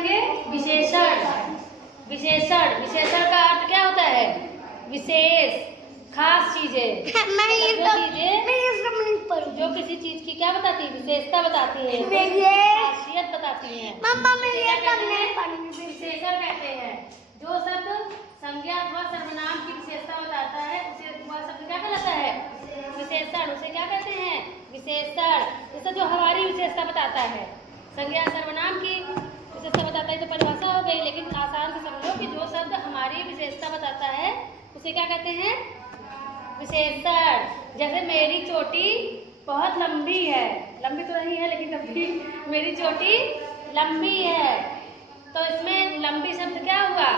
पढ़ेंगे विशेषण। विशेषण, विशेषण का अर्थ क्या होता है? विशेष, खास चीजें। जो किसी चीज की क्या बताती है? विशेषता बताती है, खासियत बताती है। विशेषण कहते हैं। जो शब्द संज्ञा अथवा सर्वनाम की विशेषता बताता है उसे वह शब्द क्या कहलाता है? विशेषण। उसे क्या कहते हैं? विशेषण। जैसे जो हमारी विशेषता बताता है, संज्ञा सर्वनाम की विशेषता बताता है तो परिभाषा हो गई, लेकिन आसान से समझो कि जो शब्द हमारी विशेषता बताता है उसे क्या कहते हैं? विशेषण। जैसे मेरी चोटी बहुत लंबी है, लंबी तो नहीं है लेकिन लंबी, मेरी चोटी लंबी है, तो इसमें लंबी शब्द क्या हुआ?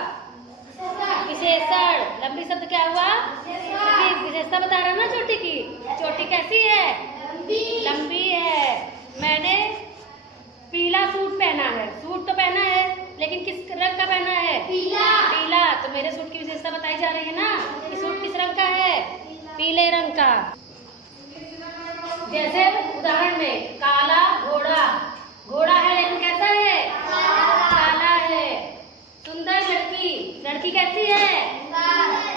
विशेषण। लंबी शब्द क्या हुआ? विशेषता बता रहा ना चोटी की। चोटी कैसी है? लंबी है। मैंने पीला सूट पहना है। सूट तो पहना है लेकिन किस रंग का पहना है? पीला। पीला, तो मेरे सूट की विशेषता बताई जा रही है ना कि सूट किस रंग का है? पीले रंग का। जैसे उदाहरण में काला घोड़ा, घोड़ा है लेकिन कैसा है? काला है। सुंदर लड़की, लड़की कैसी है?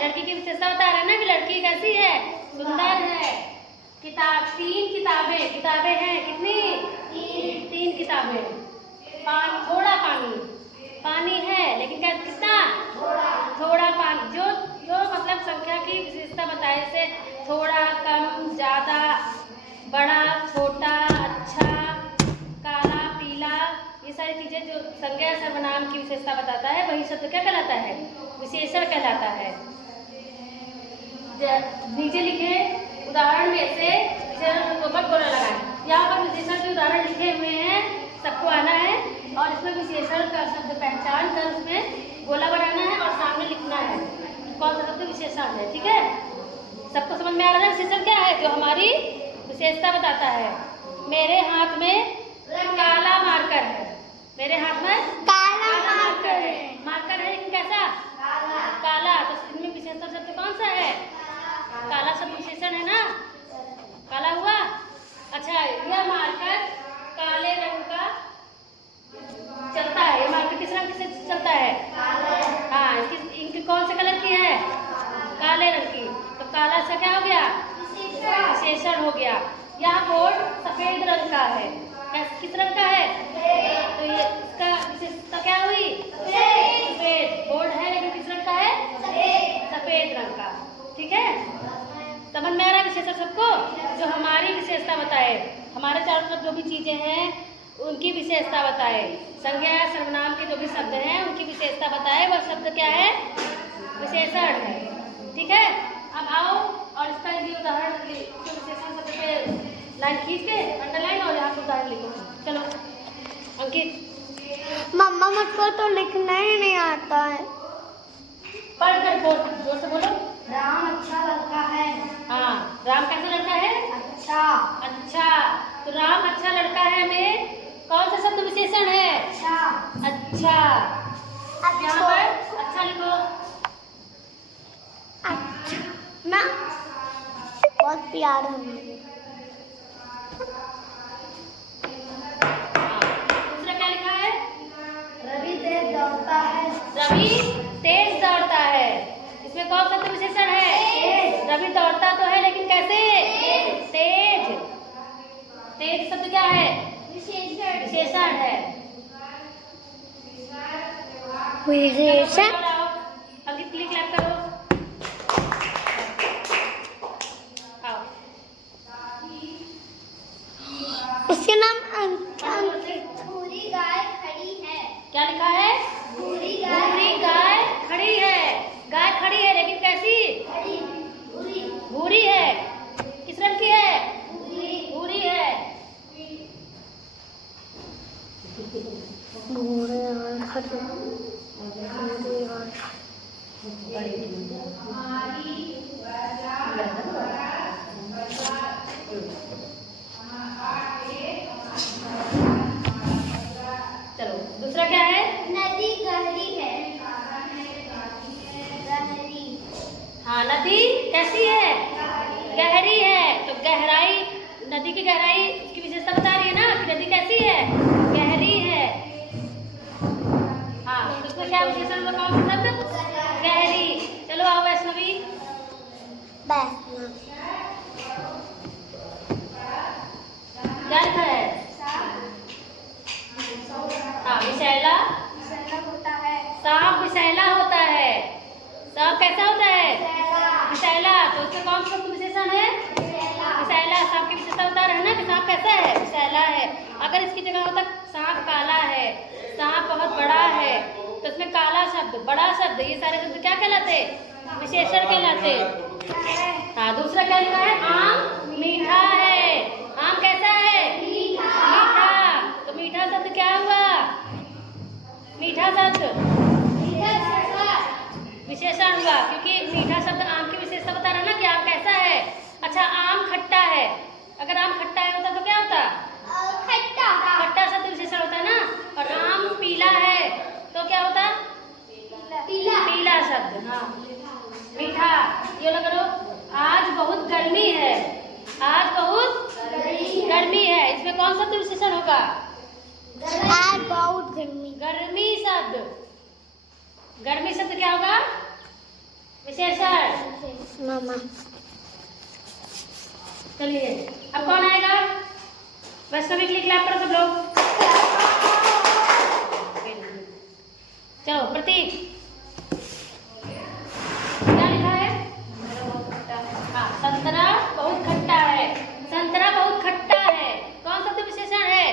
लड़की की विशेषता बता रहे हैं ना कि लड़की कैसी है? सुंदर है। किताब, 3 किताबें, किताबें हैं कितनी? 3 किताबें। थोड़ा पानी, पानी है लेकिन क्या कितना? थोड़ा पानी। जो जो मतलब संख्या की विशेषता बताए से थोड़ा, कम, ज्यादा, बड़ा, छोटा, अच्छा, काला, पीला, ये सारी चीजें जो संज्ञा सर्वनाम की विशेषता बताता है वही शब्द क्या कहलाता है? विशेषण कहलाता है। नीचे लिखे उदाहरण में से विशेषण के ऊपर गोला लगाएं। यहाँ पर विशेषण के उदाहरण लिखे हुए हैं, सबको आना है और इसमें विशेषण का शब्द पहचान कर उसमें गोला बनाना है और सामने लिखना है कौन सा शब्द विशेषण है। ठीक है, सबको समझ में आ रहा है विशेषण क्या है? जो हमारी विशेषता बताता है। मेरे हाथ में काला मार्कर है। मेरे हाथ में काला मार्कर है। मार्कर है लेकिन कैसा? काला। तो इसमें विशेषण शब्द कौन सा है? काला शब्द विशेषण है ना, काला हुआ। अच्छा, यह मार्कर काले रंग का चलता है। ये मार्कर किस रंग से चलता है? हाँ, इनकी कौन से कलर की है? काले रंग की। तो काला सा क्या हो गया? विशेषण हो गया। यह बोर्ड सफेद रंग का है। किस रंग का है? तो ये इसका विशेषता क्या हुई? सफेद। बोर्ड है लेकिन किस रंग का है? सफेद रंग का। ठीक है, समझ में आ रहा है विशेषण सबको? जो हमारी विशेषता बताए, हमारे चारों तरफ जो भी चीजें हैं उनकी विशेषता बताए। संज्ञा या सर्वनाम के जो भी शब्द हैं उनकी विशेषता बताए, वह शब्द क्या है? विशेषण है। ठीक है, अब आओ और इसका ये उदाहरण विशेषण शब्द पे लाइन खींच के अंडरलाइन और यहाँ पर उदाहरण लिखो। चलो अंकित। मम्मा मुझको तो लिखना ही नहीं आता है। पढ़ कर जोर से बोलो। राम अच्छा लड़का है। हाँ, राम कैसा लड़का है? अच्छा। अच्छा, तो राम अच्छा लड़का है में कौन सा शब्द विशेषण है? अच्छा। अच्छा। यहाँ पर अच्छा लिखो। अच्छा ना, बहुत प्यारा है। दूसरा क्या लिखा है? रवि तेज दौड़ता है। रवि तेज दौड़ता है। इसमें कौन सा शब्द विशेषण है? रवि दौड़ता तो है लेकिन कैसे? तेज। तेज शब्द क्या है? विशेषण है। विशेषण। अंकित क्लिक क्लैप करो। आओ। उसके नाम अंकित। भूरी गाय खड़ी है। क्या लिखा है? भूरी गाय खड़ी है। गाय खड़ी है लेकिन कैसी? भूरी है। किस रंग की है? भूरी है। चलो दूसरा क्या है? नदी गहरी है। गहरी। हाँ, नदी कैसी है? गहरी है। तो गहराई, नदी की गहराई उसकी विशेषता बता रही है ना कि नदी कैसी है? गहरी है। और कैसा होता है? विषैला। तो इसका कौन सा विशेषण है? विषैला। सांप की विशेषता बता रहे हैं ना कि सांप कैसा है? विषैला है। अगर इसकी जगह होता सांप काला है, सांप बहुत बड़ा है, तो इसमें काला शब्द, बड़ा शब्द, ये सारे शब्द क्या कहलाते? विशेषण कहलाते। हाँ, दूसरा क्या लिखा है? आम मीठा है। आम कैसा है? मीठा। तो मीठा शब्द क्या हुआ? मीठा शब्द विशेषण हुआ, क्योंकि मीठा शब्द आम की विशेषता बता रहा है ना कि आम कैसा है। अच्छा, आम खट्टा है। अगर आम खट्टा है होता तो क्या होता? खट्टा शब्द विशेषण होता है ना। और आम पीला है तो क्या होता? पीला शब्द। हाँ, मीठा। ये लग लो। आज बहुत गर्मी है। आज बहुत गर्मी है। इसमें कौन सा विशेषण होगा? आज बहुत गर्मी। गर्मी शब्द। गर्मी शब्द क्या होगा? विशेषण। मामा चलिए, अब कौन आएगा? वैष्णवी क्लिक लैब पर सब लोग। चलो, प्रतीक क्या लिखा है? हाँ, संतरा बहुत खट्टा है। संतरा बहुत खट्टा है। कौन सा विशेषण है?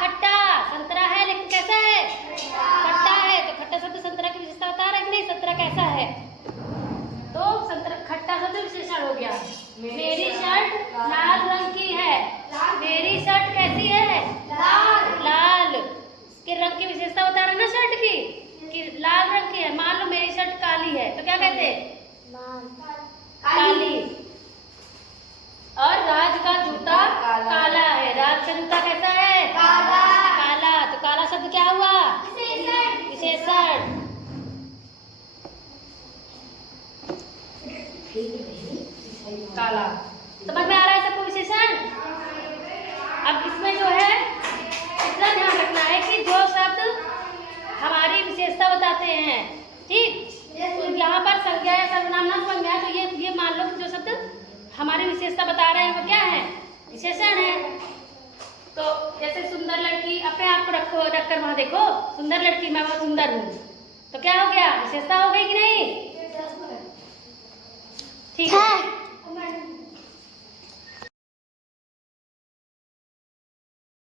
खट्टा। संतरा है लेकिन कैसा है? खट्टा है। तो खट्टा शब्द संतरा की विशेषता बता रहा है कि नहीं? संतरा कैसा है? तो संतरा खट्टा शब्द विशेषण हो गया। मेरी शर्ट लाल रंग की है। मेरी शर्ट कैसी है? लाल। के रंग की विशेषता बता रहा है ना शर्ट की, कि लाल रंग की है। मान लो मेरी शर्ट काली है तो क्या कहते हैं? काली। और राज का जूता काला है। राज का जूता कैसा है? काला। तो काला शब्द क्या हुआ? विशेषण। काला। समझ में आ रहा है सबको विशेषण? अब इसमें जो है इतना ध्यान रखना है कि जो शब्द हमारी विशेषता बताते हैं, ठीक, तो यहाँ पर संज्ञा या सर्वनाम ना समझ में आए तो ये मान लो कि जो शब्द हमारी विशेषता बता रहे हैं वो क्या है? विशेषण है। तो जैसे सुंदर लड़की, अपने आप को रखो, रखकर वहां देखो, सुंदर लड़की, मैं बहुत सुंदर हूँ, तो क्या हो गया? विशेषता हो गई कि नहीं? ठीक है।